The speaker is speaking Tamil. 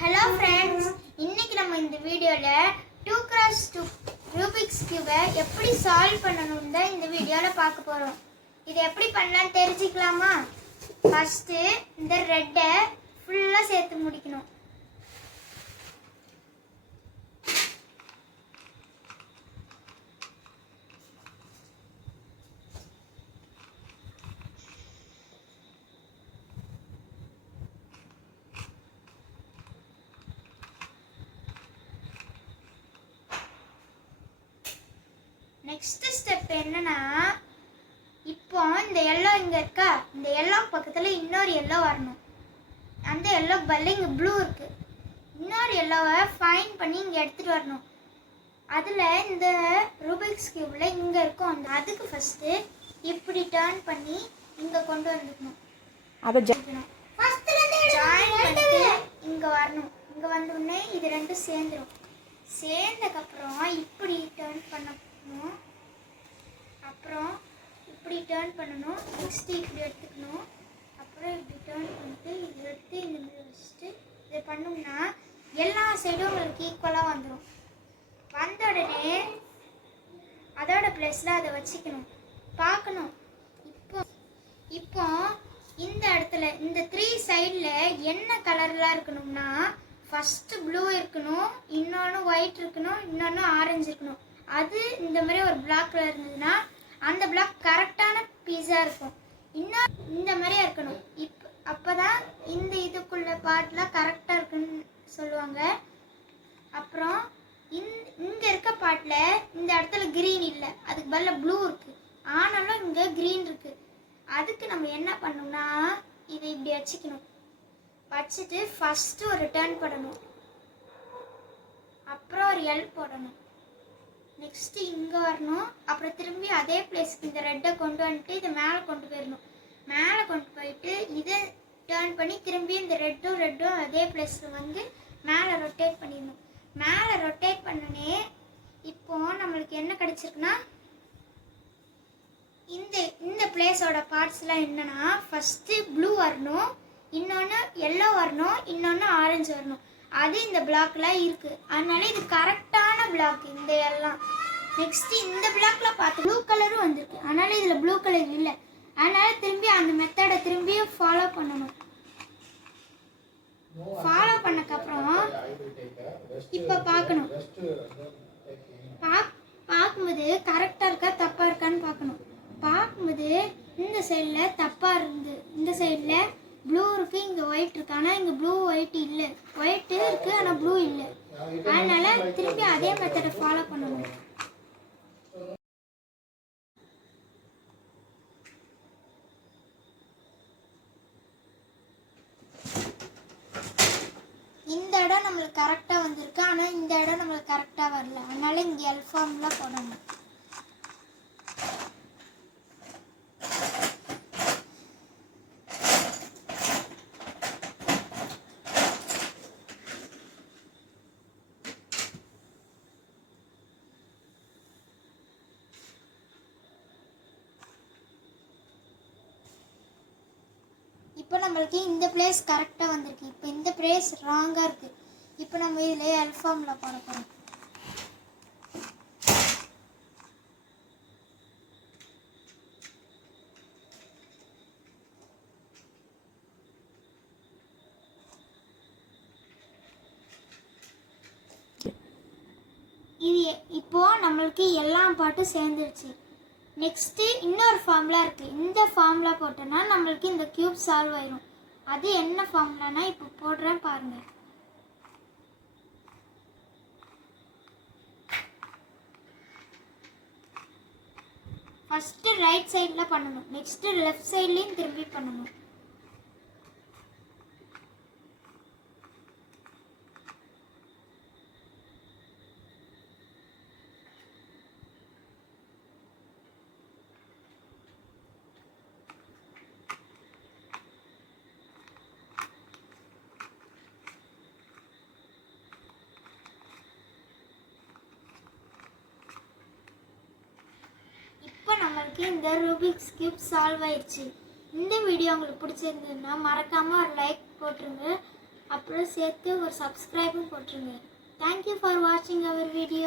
ஹலோ ஃப்ரெண்ட்ஸ், இன்னைக்கு நம்ம இந்த வீடியோவில் 2x2 ரூபிக்ஸ் கியூபை எப்படி சால்வ் பண்ணணும்னு தான் இந்த வீடியோவில் பார்க்க போகிறோம். இது எப்படி பண்ணலான்னு தெரிஞ்சுக்கலாமா? ஃபஸ்ட்டு இந்த ரெட்டை ஃபுல்லாக சேர்த்து முடிக்கணும். நெக்ஸ்ட் ஸ்டெப் என்னன்னா, இப்போ இந்த எல்லோ இங்கே இருக்கா, இந்த எல்லோ பக்கத்தில் இன்னொரு எல்லோ வரணும். அந்த எல்லோ பதில் இங்கே ப்ளூ இருக்குது. இன்னொரு எல்லோவை ஃபைன் பண்ணி இங்கே எடுத்துகிட்டு வரணும். அதில் இந்த ரூபிக்ஸ் கியூபில் இங்கே இருக்கும். அதுக்கு ஃபஸ்ட்டு இப்படி டர்ன் பண்ணி இங்கே கொண்டு வந்துக்கணும். அதை ஜாயின் பண்ணிட்டு இங்கே வரணும். இங்கே வந்தோடனே இது ரெண்டும் சேர்ந்துடும். சேர்ந்ததுக்கப்புறம் இப்படி டர்ன் பண்ணணும். அப்புறம் இப்படி டர்ன் பண்ணணும். நெக்ஸ்ட்டு இப்படி எடுத்துக்கணும். அப்புறம் இப்படி டர்ன் பண்ணிட்டு இது எடுத்து இந்த மாதிரி வச்சுட்டு இதை பண்ணோம்னா எல்லா சைடும் உங்களுக்கு ஈக்குவலாக வந்துடும். வந்த உடனே அதோட ப்ளஸில் அதை வச்சுக்கணும், பார்க்கணும். இப்போ இந்த இடத்துல இந்த 3 சைடில் என்ன கலர்லாம் இருக்கணும்னா, ஃபஸ்ட்டு ப்ளூ இருக்கணும், இன்னொன்று ஒயிட் இருக்கணும், இன்னொன்று ஆரஞ்சு இருக்கணும். அது இந்த மாதிரி ஒரு பிளாக் கலர் இருந்ததுன்னா அந்த பிளாக் கரெக்டான பீஸாக இருக்கும். இன்னும் இந்த மாதிரியே இருக்கணும். அப்போ தான் இந்த இதுக்குள்ள பார்ட்லாம் கரெக்டாக இருக்குன்னு சொல்லுவாங்க. அப்புறம் இங்கே இருக்க பார்ட்டில் இந்த இடத்துல க்ரீன் இல்லை, அதுக்கு பதிலாக ப்ளூ இருக்குது. ஆனாலும் இங்கே க்ரீன் இருக்குது. அதுக்கு நம்ம என்ன பண்ணணும்னா, இதை இப்படி வச்சுக்கணும். வச்சுட்டு ஃபஸ்ட்டு ஒரு டர்ன் போடணும், அப்புறம் ஒரு எல் போடணும். நெக்ஸ்ட்டு இங்கே வரணும். அப்புறம் திரும்பி அதே பிளேஸ்க்கு இந்த ரெட்டை கொண்டு வந்துட்டு இதை மேலே கொண்டு போயிடணும். மேலே கொண்டு போயிட்டு இதை டர்ன் பண்ணி திரும்பி இந்த ரெட்டும் அதே பிளேஸில் வந்து மேலே ரொட்டேட் பண்ணிடணும். மேலே ரொட்டேட் பண்ணனே இப்போது நம்மளுக்கு என்ன கிடச்சிருக்குன்னா, இந்த பிளேஸோட பார்ட்ஸ்லாம் என்னென்னா, ஃபஸ்ட்டு ப்ளூ வரணும், இன்னொன்று எல்லோ வரணும், இன்னொன்று ஆரஞ்சு வரணும். அது இந்த பிளாக்லாம் இருக்குது. அதனால இது கரெக்டான பிளாக் இந்த எல்லாம். நெக்ஸ்ட்டு இந்த பிளாக்ல பார்த்து ப்ளூ கலரும் வந்திருக்கு. அதனால இதில் ப்ளூ கலர் இல்லை. அதனால திரும்பி அந்த மெத்தடை திரும்பியும் ஃபாலோ பண்ணணும். ஃபாலோ பண்ணக்கப்புறம் இப்போ பார்க்கணும். பார்க்கும்போது கரெக்டாக இருக்கா தப்பாக இருக்கான்னு பார்க்கணும். பார்க்கும்போது இந்த சைடில் தப்பாக இருந்து, இந்த சைடில் ப்ளூ இருக்குது, இங்கே ஒயிட் இருக்குது. ஆனால் இங்கே ப்ளூ ஒயிட் இல்லை, ஒயிட்டு இருக்குது ஆனால் ப்ளூ இல்லை. அதனால திரும்பி அதே மெத்தடை ஃபாலோ பண்ணணும். இந்த இடம் நம்மளுக்கு கரெக்டாக வந்திருக்கு, ஆனால் இந்த இடம் நம்மளுக்கு கரெக்டாக வரல. அதனால இங்கே எல் ஃபார்ம்லாம் போடணும். இப்போ நம்மளுக்கு இந்த பிளேஸ் கரெக்டாக வந்திருக்கு. இப்போ இந்த பிளேஸ் ராங்காக இருக்குது. இப்போ நம்ம இதில் எல் ஃபார்மில் போட போகிறோம். இது இப்போது நம்மளுக்கு எல்லா பாட்டும் சேர்ந்துருச்சு. நெக்ஸ்ட்டு இன்னொரு ஃபார்முலா இருக்குது. இந்த ஃபார்முலா போட்டோன்னா நம்மளுக்கு இந்த கியூப் சால்வ் ஆயிடும். அது என்ன ஃபார்முலானா இப்போ போடுறேன் பாருங்கள். ஃபஸ்ட்டு ரைட் சைடில் பண்ணணும், நெக்ஸ்ட்டு லெஃப்ட் சைட்லேயும் திரும்பி பண்ணணும். நம்மளுக்கு இந்த ரூபிக்ஸ் கியூப் சால்வ் ஆயிடுச்சு. இந்த வீடியோ உங்களுக்கு பிடிச்சிருந்ததுன்னா மறக்காமல் ஒரு லைக் போட்டுருங்க. அப்புறம் சேர்த்து ஒரு சப்ஸ்கிரைபும் போட்டுருங்க. தேங்க்யூ ஃபார் வாட்சிங் அவர் வீடியோ.